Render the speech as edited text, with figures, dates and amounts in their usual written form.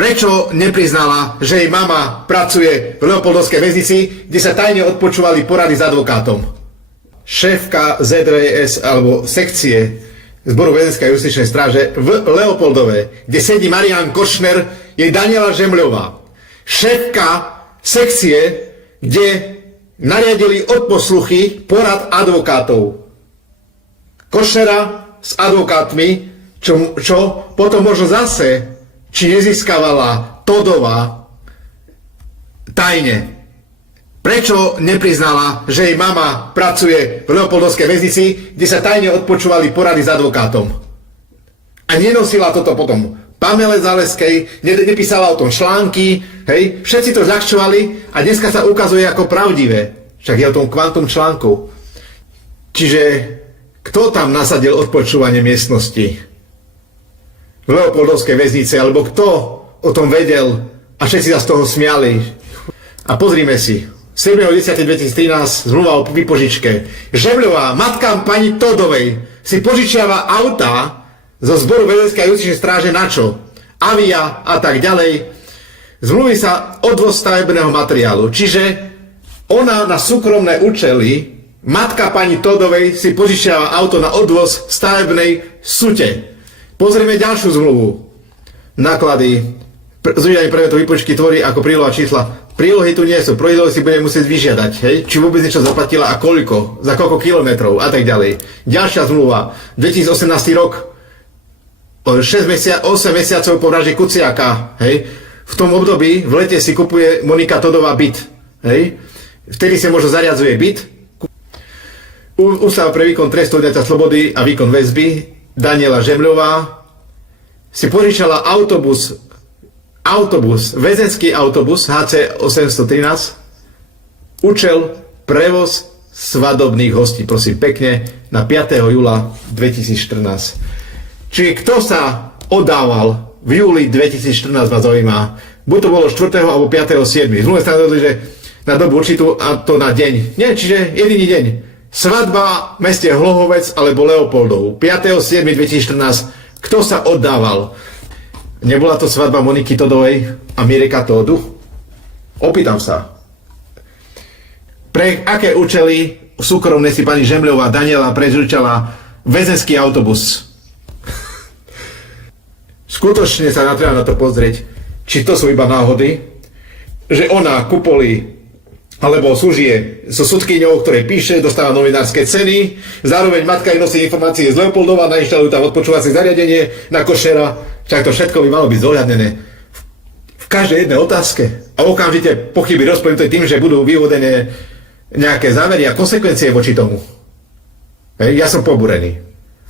Prečo nepriznala, že jej mama pracuje v Leopoldovskej väznici, kde sa tajne odpočúvali porady s advokátom? Šéfka ZRS alebo sekcie Zboru väzenskej justičnej stráže v Leopoldove, kde sedí Marián Košner, je Daniela Žemľová. Šéfka sekcie, kde nariadili odposluchy porad advokátov. Košnera s advokátmi, čo potom možno zase, či nezískavala Todová tajne. Prečo nepriznala, že jej mama pracuje v Leopoldovskej väznici, kde sa tajne odpočúvali porady s advokátom? A nenosila toto potom Pamele Zaleskej, nepísala o tom články, hej? Všetci to zľahčovali a dneska sa ukazuje ako pravdivé. Však je o tom kvantum článkov. Čiže kto tam nasadil odpočúvanie miestnosti? V Leopoldovskej väznici, alebo kto o tom vedel a všetci sa z toho smiali? A pozrime si. 7.10.2013 zmluva o vypožičke. Žemľová, matka pani Todovej, si požičiava auta zo Zboru väzenskej justičnej stráže na čo? Avia a tak ďalej. Zmluví sa odvoz stavebného materiálu. Čiže ona na súkromné účely, matka pani Todovej, si požičiava auto na odvoz stavebnej sute. Pozrieme ďalšiu zmluvu. Náklady zúženie predmetu výpožičky tvorí ako príloha čísla. Prílohy tu nie sú, prílohy si budeme musieť vyžiadať, hej? Či vôbec niečo zaplatila a koľko, za koľko kilometrov a tak ďalej. Ďalšia zmluva, 2018 rok, 8 mesiacov po vražde Kuciaka, hej? V tom období v lete si kupuje Monika Todová byt, hej? Vtedy sa možno zariadzuje byt. Ústav pre výkon trestu odňatia slobody a výkon väzby Daniela Žemľová si požičala autobus, väzenský autobus HC 813, účel prevoz svadobných hostí, prosím pekne, na 5. júla 2014. Čiže kto sa oddával v júli 2014 ma zaujíma, buď to bolo 4. alebo 5.7. Zmluvne sa rozhodli, že na dobu určitú a to na deň. Nie, čiže jediný deň. Svadba v meste Hlohovec alebo Leopoldov. 5.7.2014. Kto sa oddával? Nebola to svadba Moniky Todovej a Mireka Tódu? Opýtam sa. Pre aké účely súkromné si pani Žemľová Daniela prežúčala väzenský autobus? Skutočne sa treba na to pozrieť, či to sú iba náhody, že ona kupoli alebo slúžie so sudkyňou, ktorej píše, dostáva novinárske ceny, zároveň matka jej nosí informácie z Leopoldova, nainštalujú tam odpočúvacie zariadenie na Košera, však to všetko by malo byť zohľadnené v každej jednej otázke. A okamžite pochyby rozplynuté tým, že budú vyvodené nejaké závery a konsekvencie voči tomu. Ja som pobúrený.